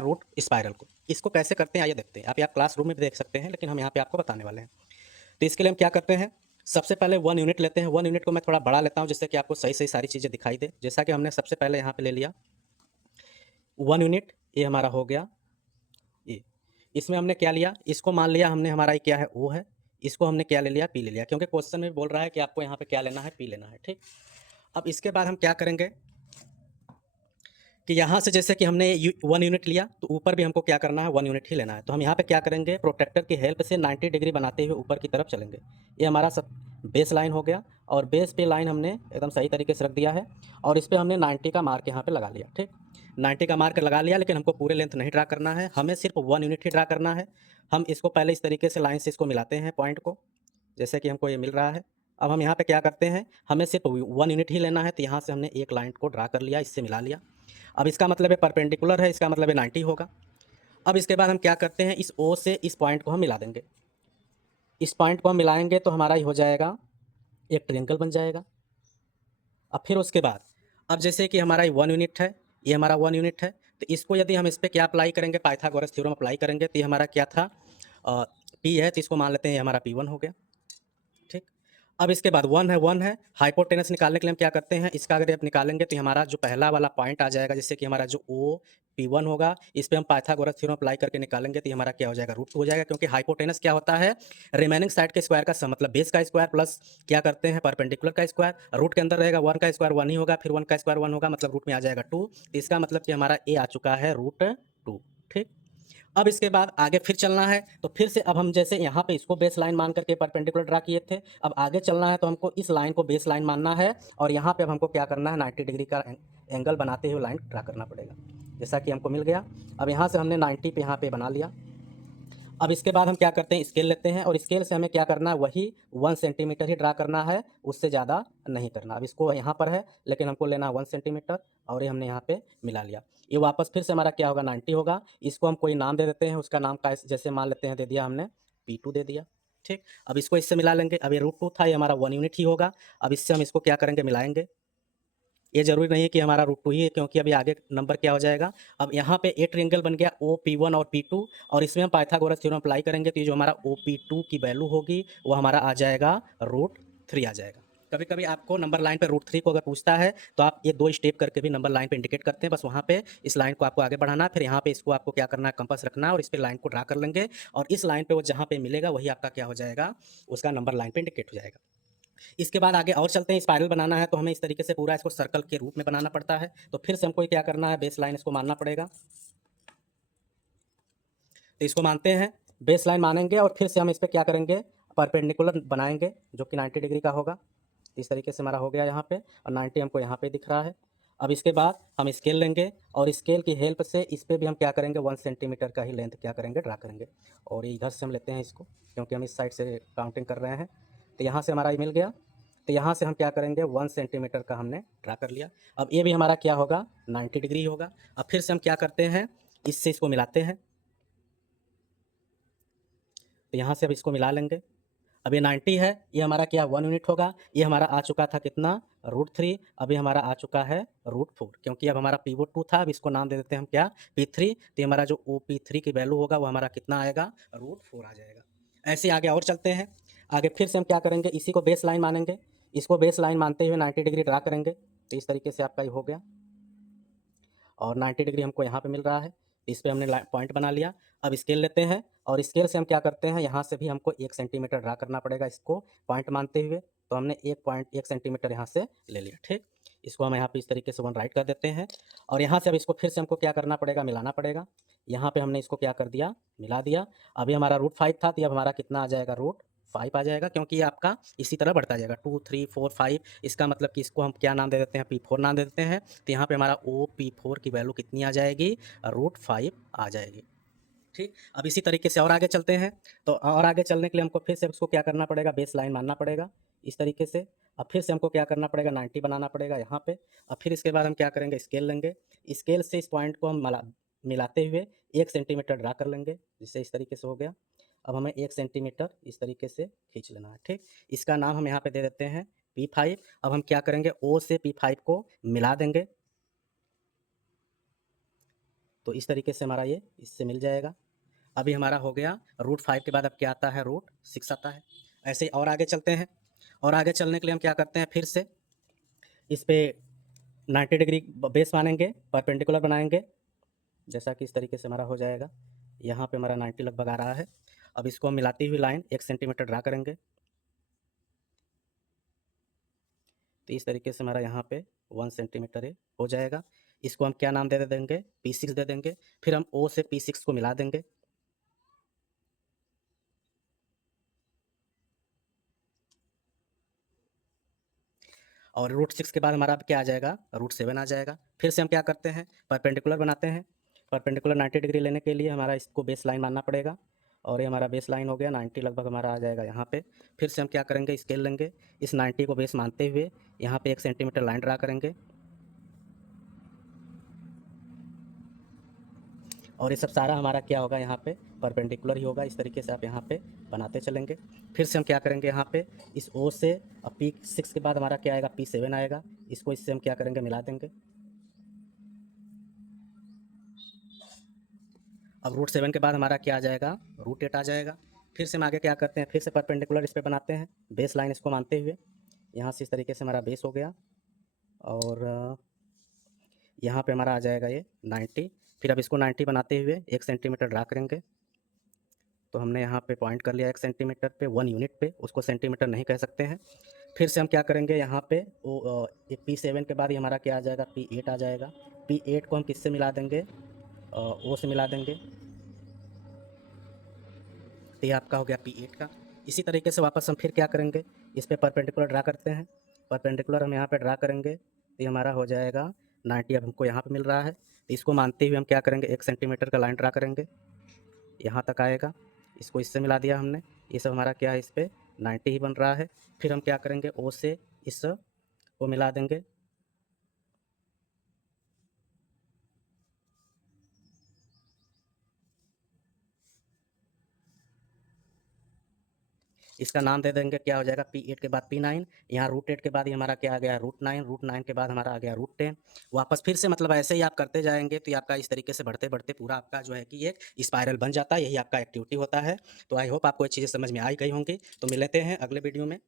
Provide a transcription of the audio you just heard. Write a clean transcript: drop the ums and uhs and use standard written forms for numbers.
Root spiral को। इसको कैसे करते हैं आइए देखते हैं। आप क्लासरूम में भी देख सकते हैं, लेकिन हम यहाँ पे आपको बताने वाले हैं। तो इसके लिए हम क्या करते हैं, सबसे पहले 1 यूनिट लेते हैं। 1 यूनिट को मैं थोड़ा बड़ा लेता हूँ जिससे कि आपको सही सही सारी चीज़ें दिखाई दे। जैसा कि हमने सबसे पहले यहाँ पे ले लिया 1 यूनिट, ये हमारा हो गया ये। इसमें हमने क्या लिया, इसको मान लिया हमने, हमारा ये क्या है ओ है, इसको हमने क्या ले लिया पी ले लिया, क्योंकि क्वेश्चन में बोल रहा है कि आपको यहाँ पे क्या लेना है, पी लेना है। ठीक, अब इसके बाद हम क्या करेंगे कि यहाँ से जैसे कि हमने 1 यूनिट लिया तो ऊपर भी हमको क्या करना है, 1 यूनिट ही लेना है। तो हम यहाँ पे क्या करेंगे, प्रोटेक्टर की हेल्प से 90 डिग्री बनाते हुए ऊपर की तरफ चलेंगे। ये हमारा सब बेस लाइन हो गया, और बेस पे लाइन हमने एकदम सही तरीके से रख दिया है, और इस पर हमने 90 का मार्क यहाँ पे लगा लिया। ठीक, 90 का मार्क लगा लिया, लेकिन हमको पूरे लेंथ नहीं ड्रा करना है, हमें सिर्फ 1 यूनिट ही ड्रा करना है। हम इसको पहले इस तरीके से लाइन से इसको मिलाते हैं पॉइंट को, जैसे कि हमको ये मिल रहा है। अब हम यहाँ पे क्या करते हैं, हमें सिर्फ 1 यूनिट ही लेना है, तो यहाँ से हमने एक लाइन को ड्रा कर लिया, इससे मिला लिया। अब इसका मतलब है परपेंडिकुलर है, इसका मतलब है 90 होगा। अब इसके बाद हम क्या करते हैं, इस ओ से इस पॉइंट को हम मिला देंगे। इस पॉइंट को हम मिलाएंगे तो हमारा ये हो जाएगा, एक ट्रायंगल बन जाएगा। अब फिर उसके बाद, अब जैसे कि हमारा ये 1 यूनिट है, ये हमारा 1 यूनिट है, तो इसको यदि हम इस पर क्या अप्लाई करेंगे, पाइथागोरस थ्योरम अप्लाई करेंगे, तो ये हमारा क्या था, पी है, तो इसको मान लेते हैं ये हमारा P1 हो गया। ठीक, अब इसके बाद 1 है, 1 है, हाइपोटेनस निकालने के लिए हम क्या करते हैं, इसका अगर आप निकालेंगे तो हमारा जो पहला वाला पॉइंट आ जाएगा, जिससे कि हमारा जो ओ P1 होगा, इस पे हम पाइथागोरस थ्योरम अप्लाई करके निकालेंगे तो ये हमारा क्या हो जाएगा, रूट 2 हो जाएगा। क्योंकि हाइपोटेनस क्या होता है, रिमेनिंग साइड के स्क्वायर का सम, मतलब बेस का स्क्वायर प्लस क्या करते हैं, परपेंडिकुलर का स्क्वायर। रूट के अंदर रहेगा 1 का स्क्वायर 1 ही होगा, फिर 1 का स्क्वायर 1 होगा, मतलब रूट में आ जाएगा 2। इसका मतलब कि हमारा ए आ चुका है रूट 2। ठीक, अब इसके बाद आगे फिर चलना है, तो फिर से अब हम जैसे यहाँ पे इसको बेस लाइन मान करके परपेंडिकुलर ड्रा किए थे, अब आगे चलना है तो हमको इस लाइन को बेस लाइन मानना है, और यहाँ पे अब हमको क्या करना है, 90 डिग्री का एंगल बनाते हुए लाइन ड्रा करना पड़ेगा, जैसा कि हमको मिल गया। अब यहाँ से हमने 90 पे यहाँ पे बना लिया। अब इसके बाद हम क्या करते हैं, स्केल लेते हैं, और स्केल से हमें क्या करना है, वही 1 सेंटीमीटर ही ड्रा करना है, उससे ज़्यादा नहीं करना। अब इसको यहाँ पर है, लेकिन हमको लेना है 1 सेंटीमीटर, और ये हमने यहाँ पे मिला लिया। ये वापस फिर से हमारा क्या होगा, 90 होगा। इसको हम कोई नाम दे देते हैं, उसका नाम का जैसे मान लेते हैं, दे दिया हमने P2 दे दिया। ठीक, अब इसको इससे मिला लेंगे। अब ये रूट 2 था, ये हमारा 1 यूनिट ही होगा। अब इससे हम इसको क्या करेंगे, मिलाएंगे। ये जरूरी नहीं है कि हमारा रूट 2 ही है, क्योंकि अभी आगे नंबर क्या हो जाएगा। अब यहाँ पे ए ट्रायंगल बन गया ओ P1 और P2, और इसमें हम पाइथागोरस थ्योरम अप्लाई करेंगे, तो ये जो हमारा ओ P2 की वैल्यू होगी वो हमारा आ जाएगा रूट 3 आ जाएगा। कभी कभी आपको नंबर लाइन पे रूट 3 को अगर पूछता है तो आप ये 2 स्टेप करके भी नंबर लाइन पे इंडिकेट करते हैं। बस वहाँ पे इस लाइन को आपको आगे बढ़ाना है, फिर यहाँ पे इसको आपको क्या करना है, कंपास रखना है, और इस पे लाइन को ड्रा कर लेंगे, और इस लाइन पे वो जहाँ पे मिलेगा वही आपका क्या हो जाएगा, उसका नंबर लाइन पे इंडिकेट हो जाएगा। इसके बाद आगे और चलते हैं, स्पाइरल बनाना है तो हमें इस तरीके से पूरा इसको सर्कल के रूप में बनाना पड़ता है। तो फिर से हमको क्या करना है, बेस लाइन इसको मानना पड़ेगा। तो इसको मानते हैं, बेस लाइन मानेंगे, और फिर से हम इस पर क्या करेंगे, परपेंडिकुलर बनाएंगे, जो कि 90 डिग्री का होगा। इस तरीके से हमारा हो गया यहाँ पे, और 90 हमको यहाँ पे दिख रहा है। अब इसके बाद हम स्केल लेंगे, और स्केल की हेल्प से इस पर भी हम क्या करेंगे, 1 सेंटीमीटर का ही लेंथ क्या करेंगे, ड्रा करेंगे। और ये इधर से हम लेते हैं इसको, क्योंकि हम इस साइड से काउंटिंग कर रहे हैं। तो यहाँ से हमारा ये मिल गया। तो यहाँ से हम क्या करेंगे, 1 सेंटीमीटर का हमने ड्रा कर लिया। अब ये भी हमारा क्या होगा, 90 डिग्री होगा। अब फिर से हम क्या करते हैं, इससे इसको मिलाते हैं। तो यहाँ से अब इसको मिला लेंगे। अब ये 90 है, ये हमारा क्या 1 यूनिट होगा। ये हमारा आ चुका था कितना, रूट 3। अभी हमारा आ चुका है रूट 4, क्योंकि अब हमारा P2 था, अब इसको नाम दे देते हैं हम क्या, P3। तो हमारा जो ओ P3 की वैल्यू होगा वो हमारा कितना आएगा, रूट 4 आ जाएगा। ऐसे आगे और चलते हैं। आगे फिर से हम क्या करेंगे, इसी को बेस लाइन मानेंगे, इसको बेस लाइन मानते हुए 90 डिग्री ड्रा करेंगे। तो इस तरीके से आपका ये हो गया, और 90 डिग्री हमको यहाँ पे मिल रहा है। इस पे हमने पॉइंट बना लिया। अब स्केल लेते हैं, और स्केल से हम क्या करते हैं, यहाँ से भी हमको 1 सेंटीमीटर ड्रा करना पड़ेगा, इसको पॉइंट मानते हुए। तो हमने 1 सेंटीमीटर यहाँ से ले लिया। ठीक, इसको हम यहाँ पे इस तरीके से 1 राइट कर देते हैं, और यहाँ से अब इसको फिर से हमको क्या करना पड़ेगा, मिलाना पड़ेगा। यहाँ पे हमने इसको क्या कर दिया, मिला दिया। अभी हमारा रूट 5 था, तो अब हमारा कितना आ जाएगा, रूट 5 आ जाएगा, क्योंकि ये आपका इसी तरह बढ़ता जाएगा, 2 3 4 5। इसका मतलब कि इसको हम क्या नाम दे देते हैं, P4 नाम दे देते हैं। तो यहाँ पे हमारा ओ P4 की वैल्यू कितनी आ जाएगी, रूट 5 आ जाएगी। ठीक, अब इसी तरीके से और आगे चलते हैं। तो और आगे चलने के लिए हमको फिर से उसको क्या करना पड़ेगा, बेस लाइन मानना पड़ेगा इस तरीके से। अब फिर से हमको क्या करना पड़ेगा, 90 बनाना पड़ेगा यहाँ पे। अब फिर इसके बाद हम क्या करेंगे, स्केल लेंगे। स्केल से इस पॉइंट को हम मिलाते हुए 1 सेंटीमीटर ड्रा कर लेंगे, जिससे इस तरीके से हो गया। अब हमें 1 सेंटीमीटर इस तरीके से खींच लेना है। ठीक, इसका नाम हम यहाँ पे दे देते हैं P5। अब हम क्या करेंगे, ओ से P5 को मिला देंगे। तो इस तरीके से हमारा ये इससे मिल जाएगा। अभी हमारा हो गया √5 के बाद अब क्या आता है, √6 आता है। ऐसे ही और आगे चलते हैं, और आगे चलने के लिए हम क्या करते हैं, फिर से इस पे 90 डिग्री बेस मानेंगे, परपेंडिकुलर बनाएंगे, जैसा कि इस तरीके से हमारा हो जाएगा। यहाँ पे हमारा 90 लगभग आ रहा है। अब इसको हम मिलाती हुई लाइन 1 सेंटीमीटर ड्रा करेंगे। तो इस तरीके से हमारा यहाँ पे 1 सेंटीमीटर ये हो जाएगा। इसको हम क्या नाम दे देंगे, P6 दे देंगे। फिर हम O से P6 को मिला देंगे। और √6 के बाद हमारा अब क्या आ जाएगा, √7 आ जाएगा। फिर से हम क्या करते हैं, परपेंडिकुलर बनाते हैं। परपेंडिकुलर 90 डिग्री लेने के लिए हमारा इसको बेस लाइन मानना पड़ेगा, और ये हमारा बेस लाइन हो गया 90 लगभग हमारा आ जाएगा यहाँ पे। फिर से हम क्या करेंगे, स्केल लेंगे, इस 90 को बेस मानते हुए यहाँ पे 1 सेंटीमीटर लाइन ड्रा करेंगे, और ये सब सारा हमारा क्या होगा, यहाँ पे परपेंडिकुलर ही होगा। इस तरीके से आप यहाँ पे बनाते चलेंगे। फिर से हम क्या करेंगे, यहाँ पे इस O से अब P6 के बाद हमारा क्या आएगा, P7 आएगा। इसको इससे हम क्या करेंगे, मिला देंगे। अब √7 के बाद हमारा क्या आ जाएगा, √8 आ जाएगा। फिर से हम आगे क्या करते हैं, फिर से परपेंडिकुलर इस पे बनाते हैं, बेस लाइन इसको मानते हुए। यहाँ से इस तरीके से हमारा बेस हो गया, और यहाँ पे हमारा आ जाएगा ये 90। फिर अब इसको 90 बनाते हुए 1 सेंटीमीटर ड्रा करेंगे। तो हमने यहाँ पे पॉइंट कर लिया 1 सेंटीमीटर पे, 1 यूनिट पे, उसको सेंटीमीटर नहीं कह सकते हैं। फिर से हम क्या करेंगे, यहाँ पे P7 के बाद ये हमारा क्या आ जाएगा, P8 आ जाएगा। P8 को हम किससे मिला देंगे, O से मिला देंगे। तो ये आपका हो गया P8 का। इसी तरीके से वापस हम फिर क्या करेंगे, इस पे परपेंडिकुलर ड्रा करते हैं। परपेंडिकुलर हम यहाँ पे ड्रा करेंगे, तो ये हमारा हो जाएगा 90। अब हमको यहाँ पे मिल रहा है, तो इसको मानते हुए हम क्या करेंगे, 1 सेंटीमीटर का लाइन ड्रा करेंगे, यहाँ तक आएगा। इसको इससे मिला दिया हमने, ये सब हमारा क्या है, इस पे 90 ही बन रहा है। फिर हम क्या करेंगे, O से इस को मिला देंगे। इसका नाम दे देंगे, क्या हो जाएगा, P8 के बाद P9। यहाँ √8 के बाद ये हमारा क्या आ गया, √9। √9 के बाद हमारा आ गया √10। वापस फिर से मतलब ऐसे ही आप करते जाएंगे, तो ये आपका इस तरीके से बढ़ते बढ़ते पूरा आपका जो है कि एक स्पायरल बन जाता है। यही आपका एक्टिविटी होता है। तो आई होप आपको ये चीज़ें समझ में आई गई होंगी। तो मिलते हैं अगले वीडियो में।